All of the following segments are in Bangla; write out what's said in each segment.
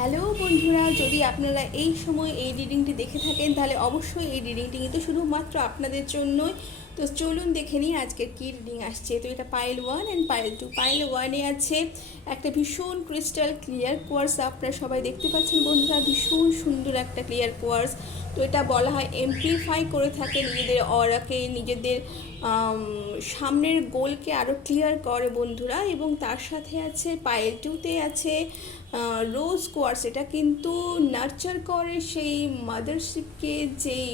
হ্যালো বন্ধুরা, যদি আপনারা এই সময় এই রিডিংটি দেখে থাকেন তাহলে অবশ্যই এই রিডিংটি কিন্তু শুধুমাত্র আপনাদের জন্যই। তো চলুন দেখে নিই আজকের কী রিডিং আসছে। তো এটা পাইল 1 অ্যান্ড পাইল 2। পাইল 1-এ আছে একটা ভীষণ ক্রিস্টাল ক্লিয়ার কোয়ার্স। আপনারা সবাই দেখতে পাচ্ছেন বন্ধুরা, ভীষণ সুন্দর একটা ক্লিয়ার কোয়ার্স। তো এটা বলা হয় এমপ্লিফাই করে থাকে নিজেদের অরাকে, নিজেদের সামনের গোলকে আরও ক্লিয়ার করে বন্ধুরা। এবং তার সাথে আছে পাইল 2-তে আছে রোজ কোয়ার্স। এটা কিন্তু নার্চার করে সেই মাদারশিপকে, যেই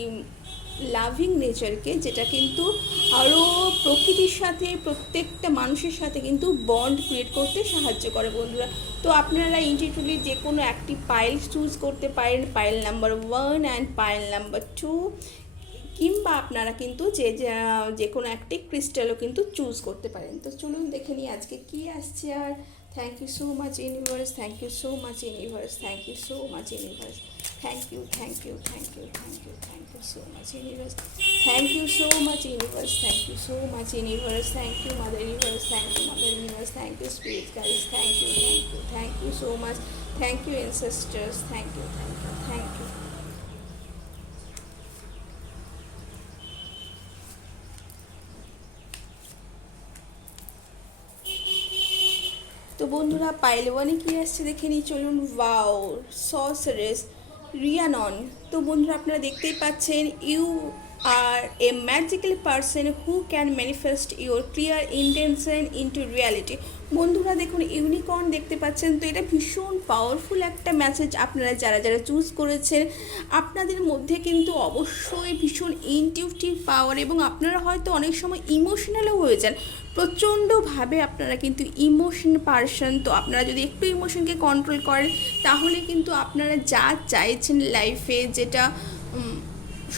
লাভিং নেচারকে, যেটা কিন্তু আরও প্রকৃতির সাথে প্রত্যেকটা মানুষের সাথে কিন্তু বন্ড ক্রিয়েট করতে সাহায্য করে বন্ধুরা। তো আপনারা ইন্ডিভিজুয়ালি যে কোনো একটি পাইল চুজ করতে পারেন, pile number 1 and pile number 2, কিংবা আপনারা কিন্তু যে কোনো একটি ক্রিস্টালও কিন্তু চুজ করতে পারেন। তো চলুন দেখে নিই আজকে কী আসছে। আর thank you so much universe, thank you so much universe, thank you so much universe, thank you thank you thank you thank you thank you so much universe, thank you so much universe, thank you so much universe, thank you mother universe, thank you mother universe, thank you spirit guys, thank you thank you thank you so much, thank you ancestors, thank you thank you thank you. তো বন্ধুরা পাইল 1-এ কী আসছে দেখে নিই চলুন। Wow, sorceress, Rhiannon. তো বন্ধুরা আপনারা দেখতেই পাচ্ছেন, you are a magical person who can manifest your clear intention into reality. বন্ধুরা দেখুন ইউনিকর্ন দেখতে পাচ্ছেন। তো এটা ভীষণ পাওয়ারফুল একটা মেসেজ। আপনারা যারা যারা চুজ করেছেন, আপনাদের মধ্যে কিন্তু অবশ্যই ভীষণ ইনটিউটিভ পাওয়ার, এবং আপনারা হয়তো অনেক সময় ইমোশনালও হয়ে যান প্রচণ্ডভাবে। আপনারা কিন্তু ইমোশন পারসন। তো আপনারা যদি একটু ইমোশনকে কন্ট্রোল করেন তাহলে কিন্তু আপনারা যা চাইছেন লাইফে, যেটা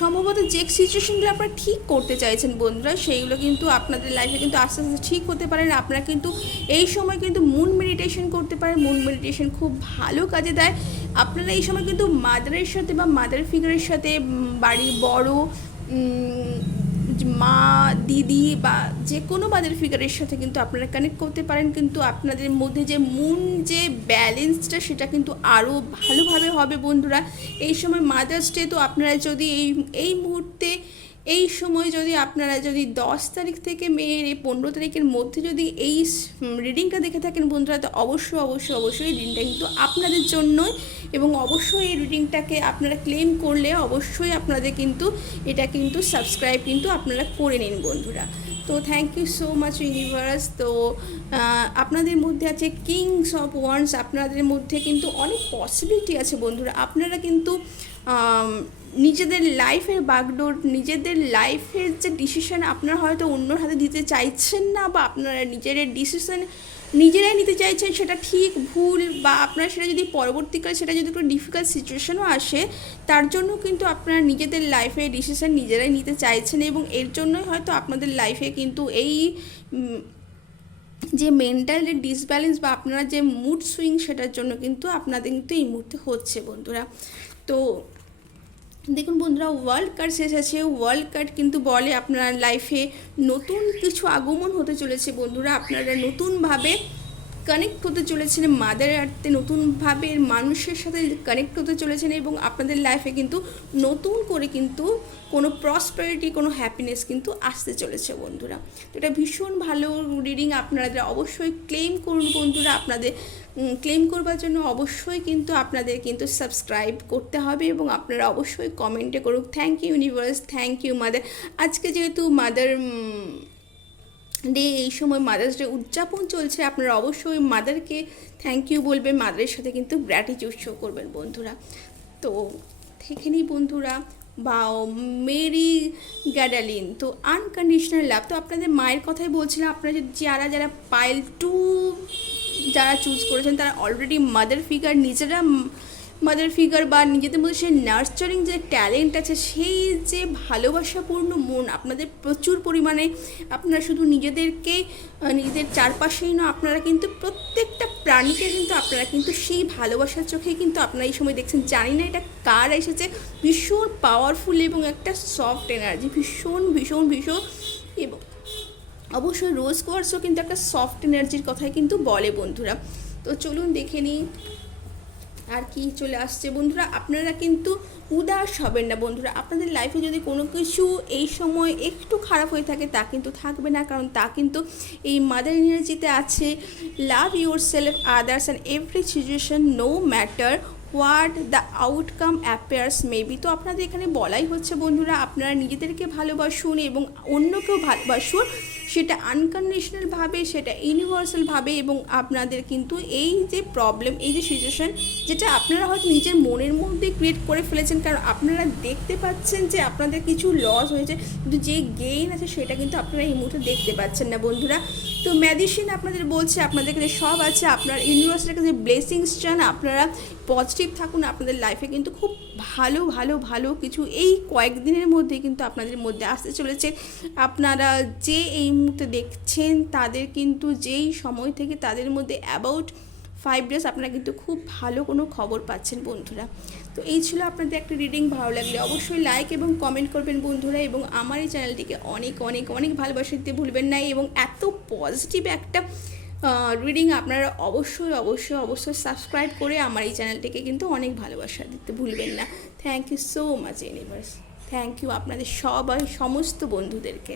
সম্ভবত যে সিচুয়েশনগুলো আপনারা ঠিক করতে চাইছেন বন্ধুরা, সেইগুলো কিন্তু আপনাদের লাইফে কিন্তু আস্তে আস্তে ঠিক হতে পারেন। আপনারা কিন্তু এই সময় কিন্তু মুন মেডিটেশন করতে পারেন। মুন মেডিটেশন খুব ভালো কাজে দেয়। আপনারা এই সময় কিন্তু মাদারের সাথে বা মাদার ফিগারের সাথে, বাড়ির বড় মা, দিদি বা যে কোনো মাদার ফিগারের সাথে কিন্তু আপনারা কানেক্ট করতে পারেন। কিন্তু আপনাদের মধ্যে যে মুন যে ব্যালেন্সটা, সেটা কিন্তু আরও ভালোভাবে হবে বন্ধুরা এই সময় মাদার্স ডে। তো আপনারা যদি এই মুহূর্তে এই সময় যদি আপনারা যদি 10 তারিখ থেকে মেয়ের এই 15 তারিখের মধ্যে যদি এই রিডিংটা দেখে থাকেন বন্ধুরা, তো অবশ্যই অবশ্যই অবশ্যই রিডিংটা কিন্তু আপনাদের জন্যই। এবং অবশ্যই এই রিডিংটাকে আপনারা ক্লেম করলে অবশ্যই আপনাদের কিন্তু এটা কিন্তু সাবস্ক্রাইব কিন্তু আপনারা করে নিন বন্ধুরা। তো thank you so much universe. তো আপনাদের মধ্যে আছে কিংস অফ ওয়ান্ডস। আপনাদের মধ্যে কিন্তু অনেক পসিবিলিটি আছে বন্ধুরা। আপনারা কিন্তু নিজেদের লাইফের বাগডোর, নিজেদের লাইফের যে ডিসিশন আপনারা হয়তো অন্যর হাতে দিতে চাইছেন না, বা আপনারা নিজেদের ডিসিশন নিজেরাই নিতে চাইছেন, সেটা ঠিক ভুল, বা আপনারা সেটা যদি পরবর্তীকালে সেটা যদি কোনো ডিফিকাল্ট সিচুয়েশনও আসে, তার জন্য কিন্তু আপনারা নিজেদের লাইফে ডিসিশন নিজেরাই নিতে চাইছেন। এবং এর জন্যই হয়তো আপনাদের লাইফে কিন্তু এই যে মেন্টাল যে ডিসব্যালেন্স বা আপনারা যে মুড সুইং, সেটার জন্য কিন্তু আপনাদের কিন্তু এই মুহূর্তে হচ্ছে বন্ধুরা। তো দেখুন বন্ধুরা, ওয়ার্ল্ড কার্ড শেষ আছে। ওয়ার্ল্ড কার্ড কিন্তু বলে আপনার লাইফে নতুন কিছু আগমন হতে চলেছে বন্ধুরা। আপনারা নতুনভাবে কানেক্ট হতে চলেছেন মাদার আর্থে, নতুনভাবে মানুষের সাথে কানেক্ট হতে চলেছেন, এবং আপনাদের লাইফে কিন্তু নতুন করে কিন্তু কোনো প্রসপারিটি, কোনো হ্যাপিনেস কিন্তু আসতে চলেছে বন্ধুরা। তো এটা ভীষণ ভালো রিডিং। আপনারা অবশ্যই ক্লেম করুন বন্ধুরা। আপনাদের ক্লেম করবার জন্য অবশ্যই কিন্তু আপনাদের কিন্তু সাবস্ক্রাইব করতে হবে, এবং আপনারা অবশ্যই কমেন্টে করুন thank you universe, thank you mother. আজকে যেহেতু মাদার ডে, এই সময় মাদার্স ডে উদযাপন চলছে, আপনারা অবশ্যই মাদারকে থ্যাংক ইউ বলবেন, মাদারের সাথে কিন্তু গ্র্যাটিটিউড শো করবেন বন্ধুরা। তো দেখে নিই বন্ধুরা, বা মেরি গ্যাডালিন। তো আনকন্ডিশনাল লাভ। তো আপনাদের মায়ের কথাই বলছিলাম। আপনারা যারা যারা পাইল 2 যারা চুজ করেছেন, তারা অলরেডি মাদার ফিগার, নিজেরা মাদার ফিগার, বা নিজেদের মধ্যে সেই নার্চারিং যে ট্যালেন্ট আছে, সেই যে ভালোবাসাপূর্ণ মন আপনাদের প্রচুর পরিমাণে। আপনারা শুধু নিজেদেরকে, নিজেদের চারপাশেই না, আপনারা কিন্তু প্রত্যেকটা প্রাণীকে কিন্তু আপনারা কিন্তু সেই ভালোবাসার চোখেই কিন্তু আপনারা এই সময় দেখছেন। জানি না এটা কার এসেছে, ভীষণ পাওয়ারফুল এবং একটা সফট এনার্জি, ভীষণ ভীষণ ভীষণ। এবং অবশ্যই রোজ কোয়ার্সও কিন্তু একটা সফট এনার্জির কথাই কিন্তু বলে বন্ধুরা। তো চলুন দেখে নিই আর কি চলে আসছে বন্ধুরা, আপনারা কিন্তু উদাস হবেন না বন্ধুরা। আপনাদের লাইফে যদি কোনো কিছু এই সময় একটু খারাপ হয়ে থাকে তা কিন্তু থাকবে না, কারণ তা কিন্তু এই মাদার এনার্জিতে আছে। Love yourself, others and every situation, no matter what the outcome appears maybe. তো আপনাদের এখানে বলাই হচ্ছে বন্ধুরা, আপনারা নিজেদেরকে ভালোবাসুন এবং অন্যকেও ভালোবাসুন, সেটা আনকন্ডিশনালভাবে, সেটা ইউনিভার্সালভাবে। এবং আপনাদের কিন্তু এই যে প্রবলেম, এই যে সিচুয়েশান, যেটা আপনারা হয়তো নিজের মনের মধ্যে ক্রিয়েট করে ফেলেছেন, কারণ আপনারা দেখতে পাচ্ছেন যে আপনাদের কিছু লস হয়েছে, কিন্তু যে গেইন আছে সেটা কিন্তু আপনারা এই মুহূর্তে দেখতে পাচ্ছেন না বন্ধুরা। তো ম্যাজিশিয়ান আপনাদের বলছে আপনাদের কাছে সব আছে, আপনার ইউনিভার্সের কাছে ব্লেসিংস চান, আপনারা পজিটিভ থাকুন, আপনাদের লাইফে কিন্তু খুব ভালো ভালো ভালো কিছু এই কয়েকদিনের মধ্যে কিন্তু আপনাদের মধ্যে আসতে চলেছে। আপনারা যে এই মুহূর্তে দেখছেন তাদের কিন্তু যেই সময় থেকে তাদের মধ্যে অ্যাবাউট 5 ডেজ আপনারা কিন্তু খুব ভালো কোনো খবর পাচ্ছেন বন্ধুরা। তো এই ছিল আপনাদের একটা রিডিং। ভালো লাগলে অবশ্যই লাইক এবং কমেন্ট করবেন বন্ধুরা, এবং আমার এই চ্যানেলটিকে অনেক অনেক অনেক ভালোবাসা দিতে ভুলবেন না, এবং এত পজিটিভ একটা রিডিং আপনারা অবশ্যই অবশ্যই অবশ্যই সাবস্ক্রাইব করে আমার এই চ্যানেলটিকে কিন্তু অনেক ভালোবাসা দিতে ভুলবেন না। Thank you so much universe, thank you আপনাদের সবাই সমস্ত বন্ধুদেরকে।